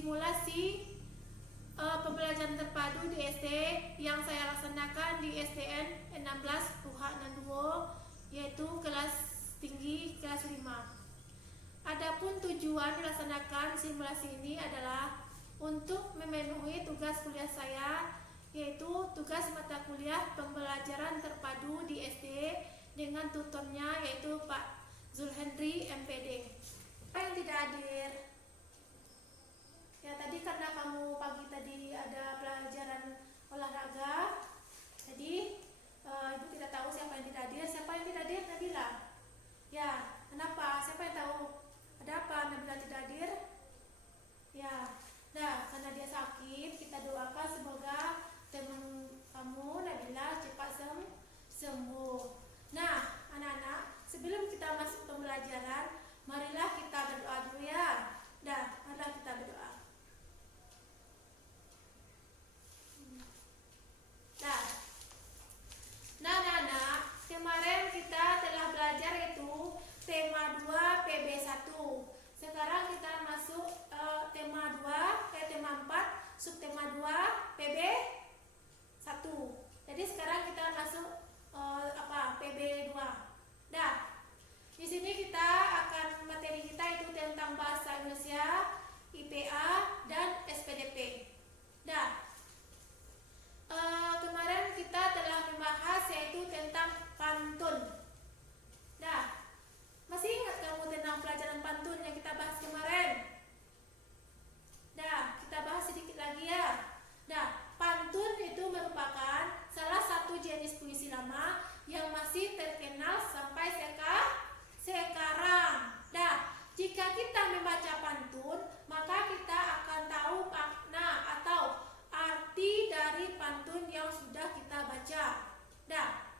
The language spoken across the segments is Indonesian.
simulasi pembelajaran terpadu di SD yang saya laksanakan di SDN 16 Puhak yaitu kelas tinggi kelas 5. Adapun tujuan melaksanakan simulasi ini adalah untuk memenuhi tugas kuliah saya, yaitu tugas mata kuliah pembelajaran terpadu di SD dengan tutornya yaitu Pak Zulhendri MPD. Apa yang tidak hadir? Ya, tadi karena kamu pagi tadi ada pelajaran olahraga, jadi Ibu tidak tahu siapa yang tidak hadir. Siapa yang tidak hadir? Nabila. Ya, kenapa? Siapa yang tahu? Ada apa Nabila tidak hadir? Ya, nah karena dia sakit, kita doakan semoga teman kamu Nabila cepat sembuh. Nah, anak-anak, sebelum kita masuk pembelajaran, marilah kita berdoa dulu ya. Dah, marilah kita berdoa. Nah, anak-anak, kemarin kita telah belajar itu tema 2 PB1. Sekarang kita masuk tema 4 subtema 2 PB1. Jadi sekarang kita masuk PB2. Dah. Di sini kita akan materi kita itu tentang bahasa Indonesia, IPA dan SPDP. Dah. Kemarin kita telah membahas yaitu tentang pantun. Dah. Masih ingat kamu tentang pelajaran pantun yang kita bahas kemarin? Dah, kita bahas sedikit lagi ya. Dah, pantun itu merupakan salah satu jenis puisi lama yang masih terkenal sampai sekarang. Dah, jika kita membaca pantun, maka kita akan tahu makna atau arti dari pantun yang sudah kita baca. Dah,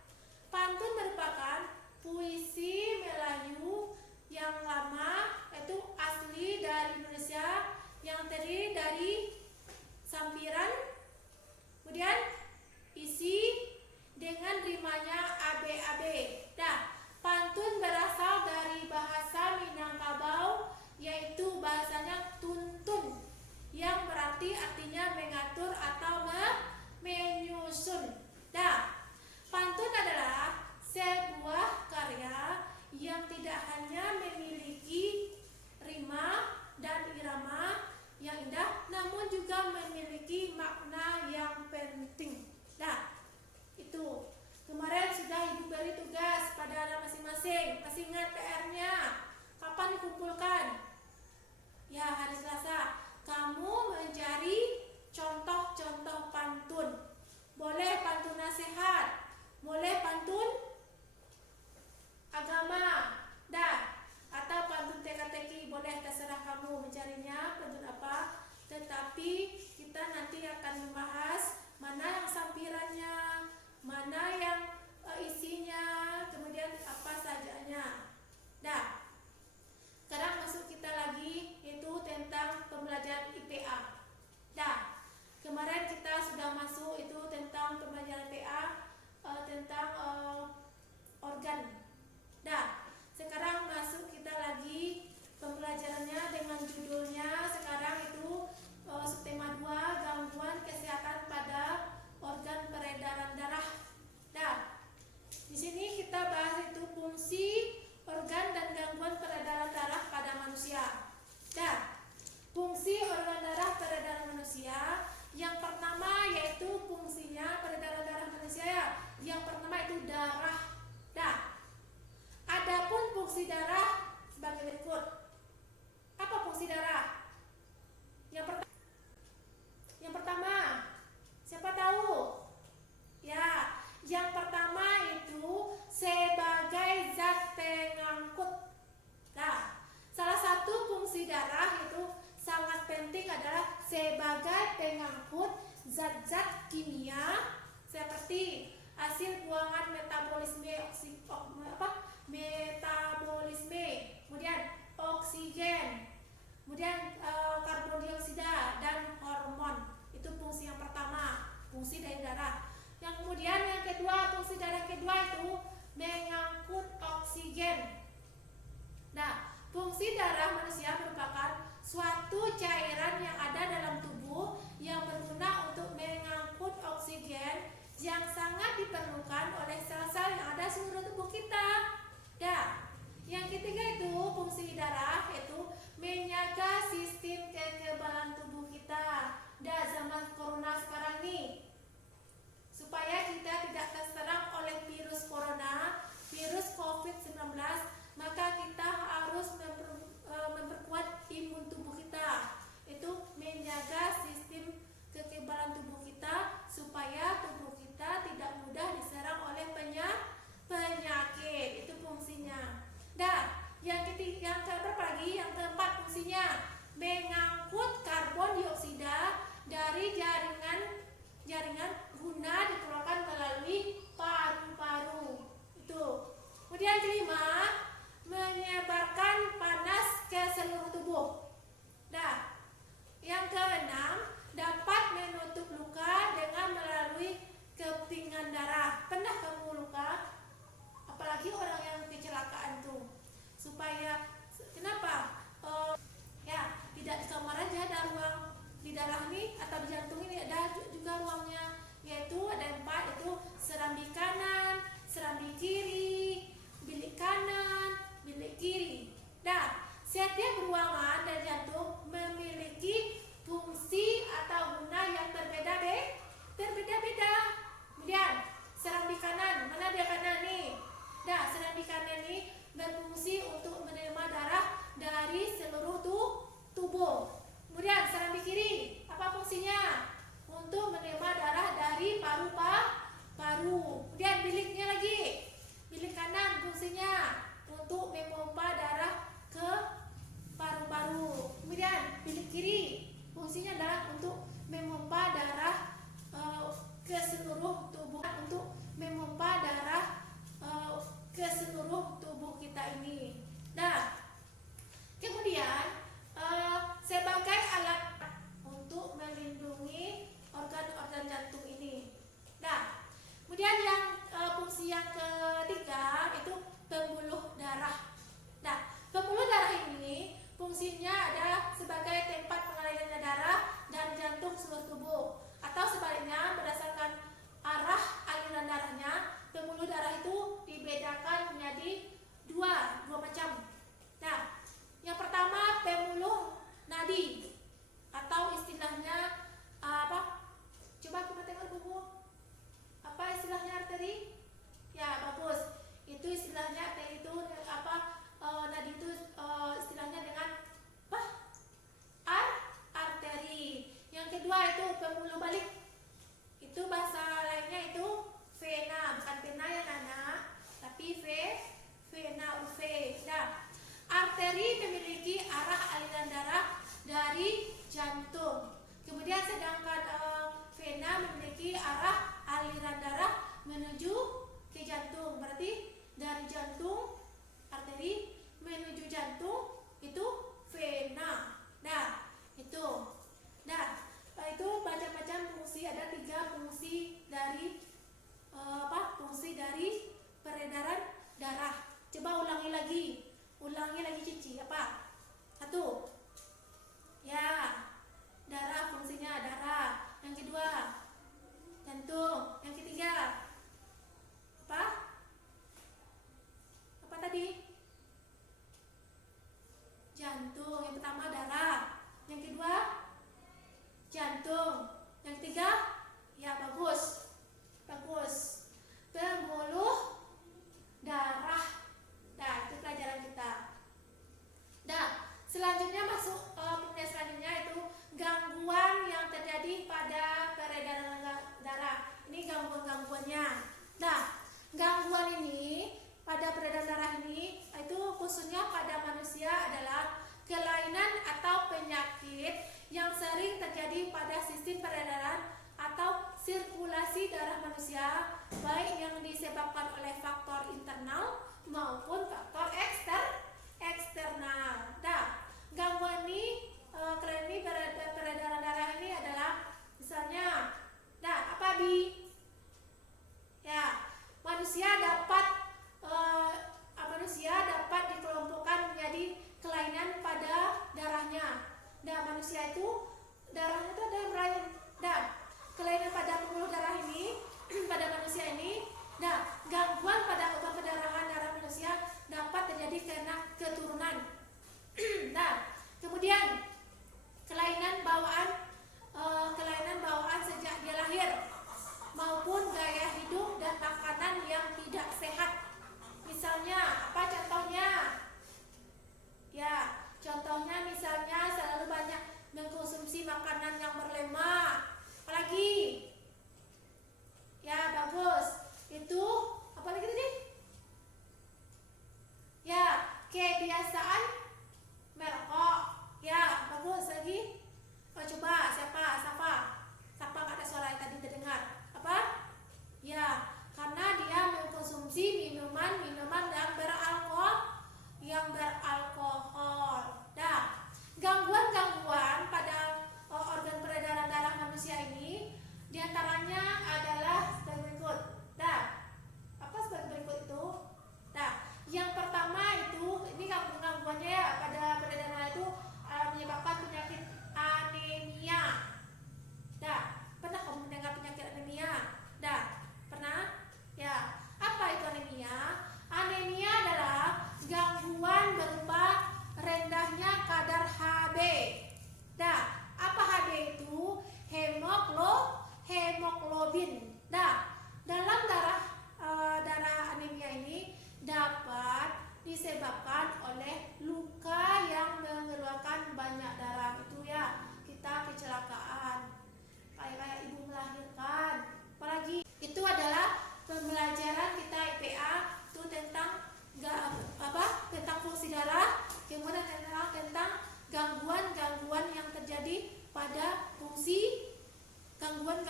pantun merupakan puisi Melayu yang lama, yaitu asli dari Indonesia, yang terdiri dari sampiran, kemudian isi dengan rimanya AB. Nah, pantun berasal dari bahasa Minangkabau, yaitu bahasanya tuntun, yang berarti artinya mengatur atau menyusun. Nah, pantun adalah sebuah karya yang tidak hanya memiliki rima dan irama yang indah, namun juga memiliki makna yang penting. Nah, itu kemarin sudah Ibu beri tugas pada anak masing-masing. Masih ingat PR-nya? Kapan dikumpulkan? Ya, hari Selasa. Kamu mencari contoh-contoh pantun. Boleh pantun nasihat, boleh pantun agama, atau pantun teka-teki, boleh, terserah kamu mencarinya pantun apa. Tetapi kita nanti akan membahas mana yang sampirannya, mana yang isinya, kemudian apa sajanya. Sekarang masuk kita lagi yaitu tentang pembelajaran IPA. Kemarin kita sudah masuk itu tentang pembelajaran IPA, tentang organ. Sekarang masuk kita lagi pembelajarannya dengan judulnya sekarang itu subtema 2 gangguan kesehatan pada organ peredaran darah. Di sini kita bahas itu fungsi organ dan gangguan peredaran darah pada manusia. Fungsi organ darah peredaran manusia, yang pertama yaitu fungsinya peredaran darah manusia ya. Yang pertama itu darah. Adapun fungsi darah sebagai berikut. Apa fungsi darah? Yang pertama, siapa tahu? Ya, yang pertama itu sebagai zat pengangkut. Salah satu fungsi darah itu sangat penting adalah sebagai pengangkut zat-zat kimia seperti hasil buangan metabolisme, kemudian oksigen, kemudian karbon dioksida dan hormon. Itu fungsi yang pertama, fungsi dari darah. Yang kemudian yang kedua, fungsi darah kedua itu mengangkut oksigen. Fungsi darah manusia merupakan suatu cairan yang ada jaringan guna dikeluarkan melalui paru-paru. Itu. Kemudian kelima, menyebarkan panas ke seluruh tubuh. Nah, yang keenam, dapat menutup luka dengan melalui kepingan darah. Pernah kamu luka? Apalagi orang yang kecelakaan tuh. Supaya kenapa? Ya, tidak di kamar aja, ada ruang di darah nih atau di jantung ini ada juga ruangnya, yaitu ada 4, itu serambi kanan, serambi kiri, bilik kanan, bilik kiri. Nah, setiap ruangan dari jantung memiliki fungsi atau guna yang berbeda-beda. Kemudian serambi kanan, mana dia kanan nih? Nah, serambi kanan ini berfungsi untuk menerima darah dari seluruh tubuh. Kemudian serambi kiri, apa fungsinya? Untuk menerima darah dari paru-paru. Kemudian biliknya lagi, bilik kanan fungsinya untuk memompa darah ke paru-paru. Kemudian bilik kiri fungsinya adalah untuk memompa darah ke seluruh tubuh, untuk memompa darah ke seluruh tubuh kita ini. Nah, kemudian sebagai alat untuk melindungi organ-organ jantung ini. Nah, kemudian yang fungsi yang ketiga itu pembuluh darah. Nah, pembuluh darah ini fungsinya ada sebagai tempat pengaliran darah dari jantung seluruh tubuh, atau sebaliknya berdasarkan arah aliran darahnya. Pembuluh darah itu dibedakan menjadi dua macam. Nah, yang pertama pembuluh nadi, atau istilahnya apa? Coba kita tengok buku. Apa istilahnya arteri? Ya, bagus. Itu istilahnya arteri itu apa? Nadi itu istilahnya dengan apa? Arteri. Yang kedua itu pembuluh balik. Itu bahasa lainnya itu vena, bukan pena ya Nana, tapi vena UV. Nah, arteri memiliki arah aliran darah dari jantung. Kemudian sedangkan vena memiliki arah aliran darah menuju ke jantung. Berarti dari jantung, arteri menuju jantung itu vena. Nah, itu. Nah, itu macam-macam fungsi, ada 3 fungsi dari fungsi dari peredaran darah. Coba ulangi lagi Cici, apa? 1. Ya, darah fungsinya darah. Yang kedua, jantung. Yang ketiga, apa? Apa tadi? Jantung. Yang pertama darah. Yang kedua, jantung. Yang ketiga, ya bagus. Pembuluh darah. Nah, itu pelajaran kita. Nah, selanjutnya masuk penilaian selanjutnya itu gangguan yang terjadi pada peredaran darah. Ini gangguan-gangguannya. Nah, gangguan ini pada peredaran darah ini itu khususnya pada manusia adalah kelainan atau penyakit yang sering terjadi pada sistem peredaran atau sirkulasi darah manusia, baik yang disebabkan oleh faktor internal maupun faktor eksternal. Nah, gangguan ini, kelainan ini peredaran darah ini adalah misalnya, nah apa Bi? Ya, manusia dapat dikelompokkan menjadi kelainan pada darahnya. Nah, manusia itu darahnya itu ada yang lain. Dan kelainan pada pembuluh darah ini pada manusia ini, nah gangguan pada obat pendarahan darah manusia dapat terjadi karena keturunan. Nah, kemudian kelainan bawaan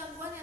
gangguan